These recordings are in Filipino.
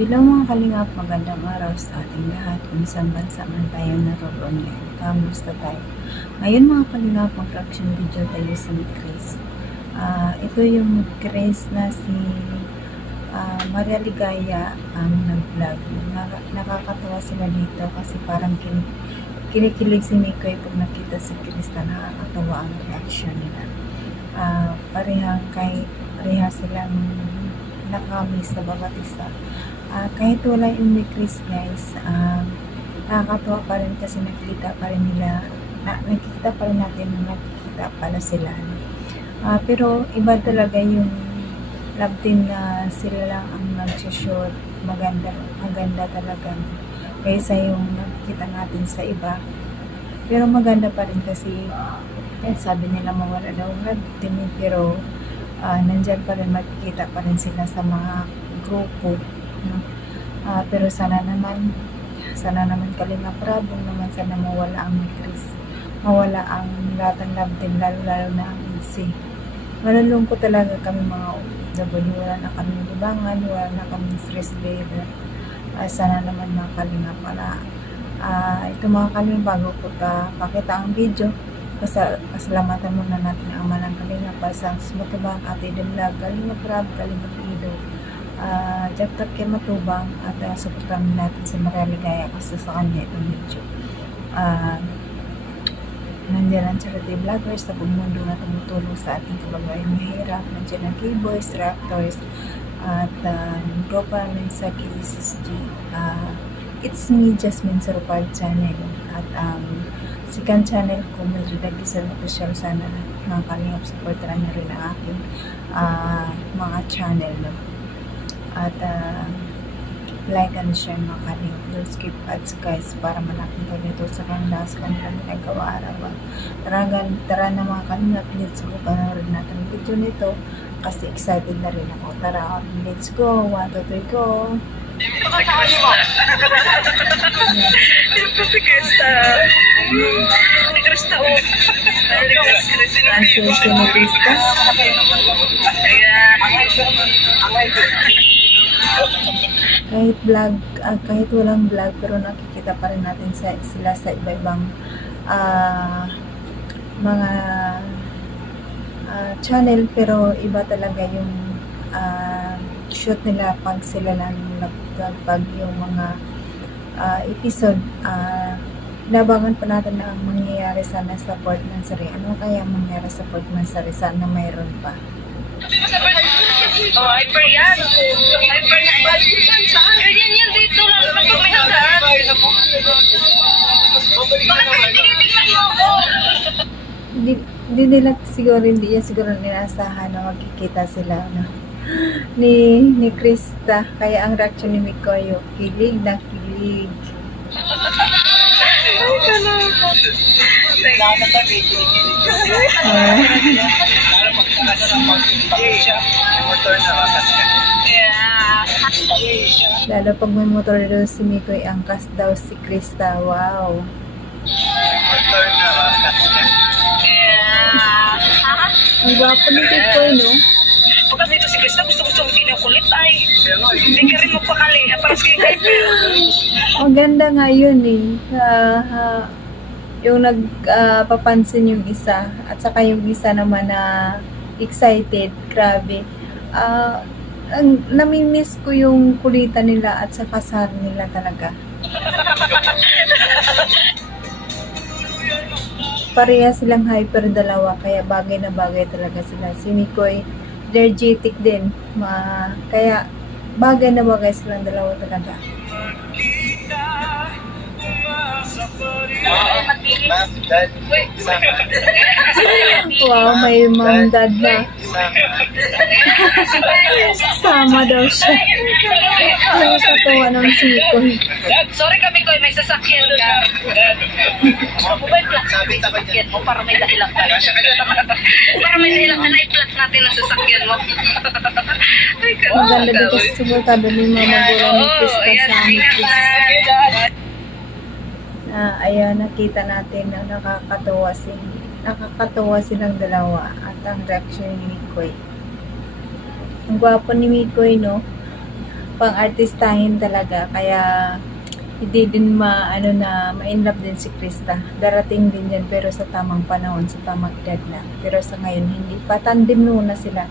Bilang mga kalingap, magandang araw sa ating lahat kung saan bansa man tayo naroon ngayon. Kamusta tayo? Ngayon mga kalingap, mag-reaction video tayo sa Chris. Ito yung Chris na si Maria Ligaya ang nag-vlog. Nakakatawa sila dito kasi parang kinikilig si Mikoy pag nakita si Chris na nakakatawa ang reaction nila. Pareha silang nakamiss sa bawat isa. Kahit wala yung ni Chris guys, nakakatawa pa rin kasi nakikita pa rin natin na nakikita pala sila. Pero iba talaga yung love team na sila lang ang nag-shoot. Maganda talaga kaysa yung nakikita natin sa iba. Pero maganda pa rin kasi sabi nila mawala daw love team, pero nandyan pa rin, makikita pa rin sila sa mga grupo, no? Pero sana naman Kalingap Rabong naman, sana mawala ang Chris, mawala ang lahat ng love team, lalo na ang EDC. Malulungkot talaga kami mga OFW, wala na kami libangan, wala na kami stress leader. Sana naman mga Kalingap, ito mga Kalingap, bago ko pakita ang video, pasalamatan muna natin ang malang Kalingap, pasang Matubang, Ate Demlag, Kalingap Rab, Kalingap Ido, Jaktak kay Matubang, at supportan natin si Maria Ligaya kasi sa kanya itong video. Nandiyan ang charity vloggers sa buong mundo na tumutulong sa ating kababayan mahirap. Nandiyan ang K-Boys, Raptors, at Gropa Mensagi SSG. It's me, Jasmine Saropard channel, at second channel ko, Madridagisan Official. Sana mga Kalingap, supportan nyo rin ang aking mga channel, no? At like and share mga Kalingap. Don't skip ads guys, para malapit ko nito sa kanila sa kanilang ginagawa araw. Tara na mga Kalingap, let's go, panoorin natin ang video nito kasi excited na rin ako. Tara, let's go, 1, 2, 3, go! Ito si Krista. Si Krista, oh. Si Krista? Kahit walang vlog, pero nakikita pa rin natin sila sa iba-ibang mga channel, pero iba talaga yung shoot nila pag sila lang pag yung mga episode. Nabangan pa natin na ang mangyayari sana sa Portman Sari. Ano kaya mangyayari sa Portman Sari? Sana mayroon pa. Oh, hyper yan. Hyper na yan. Yan dito lang sa pagminagdaan. Bakit kayo tinitignan mo ako? Hindi nila siguro ninasahan na magkikita sila, no? ni Krista, kaya ang reaction ni Mikoy, kilig na kilig. Lalo pag may motor daw si Mikoy, angkas daw si Krista. Wow. Ang gwapo ni Mikoy, no? Pagka dito si Krista, gusto mo kinukulit ay. Hindi ka rin magpakali. Para sa kay maganda nga yun eh. Yung nagpapansin yung isa, at saka yung isa naman na excited. Grabe. Namimiss ko yung kulitan nila at saka sar nila talaga. Pareha silang hyper dalawa, kaya bagay na bagay talaga sila. Si Mikoy, energetic din. Kaya bagay na bagay silang dalawa talaga. Wow, may mom dad na. Sama daw siya. Nakakatawa ng si Mikoy. Sorry kami ko, may sasakyan ka. Mobile plug sasakyan mo para may dahilan ka. Para may dahilan ka na i-plug natin ang sasakyan mo. Maganda dito sa suportado ni Mama Gura ni Krista sa amin. Ayan, nakita natin na nakakatawa silang dalawa at ang reaction ni Mikoy. Ang gwapo ni Mikoy, no? pang-artistahin talaga, kaya hindi din ma-inlove din si Krista. Darating din yan, pero sa tamang panahon, sa tamang edad na. Pero sa ngayon, hindi pa. Tandem muna sila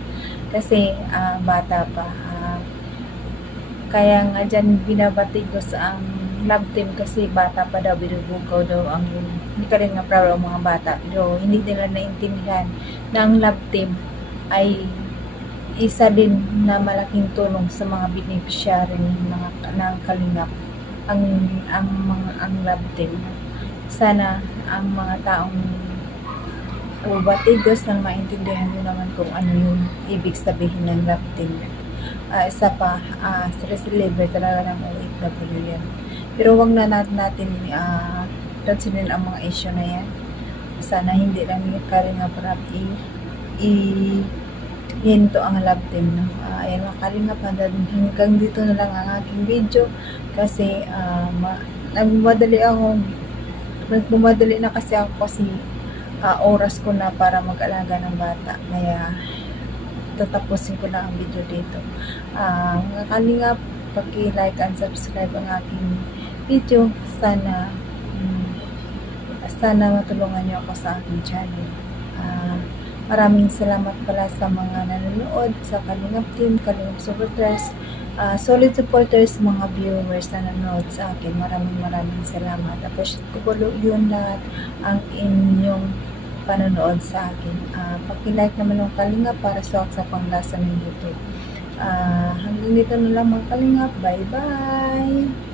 kasi bata pa. Kaya nga dyan binabatigos ang love team kasi bata pa daw, binubugaw daw ang hindi ka rin nga proud ang mga bata. Pero hindi nila naintindihan na ang love team ay isa din na malaking tulong sa mga beneficiary ng Kalingap. Ang love team. Sana ang mga taong batigos na maintindihan nyo naman kung ano yung ibig sabihin ng love team. Isa pa, stress reliever talaga ng OFW yan. Pero wag na natin tansinin ang mga issue na yan. Sana hindi lang yung Kalingap Rap hinto ang love team, no? Ayan mga Kalingap, hanggang dito na lang ang aking video kasi nagmamadali na kasi oras ko na para mag-alaga ng bata, kaya tatapusin ko na ang video dito. Mga Kalingap, paki-like and subscribe ang aking video. Sana matulungan niyo ako sa aking channel. Maraming salamat pala sa mga nanonood sa Kalingap team, Kalingap supporters, solid supporters, mga viewers na nanonood sa akin. Maraming salamat. Appreciate ko po yun lahat ang inyong panonood sa akin. Paki-like naman ng Kalingap para sa panglasa ng YouTube. Hanggang dito na lang mga Kalingap. Bye-bye!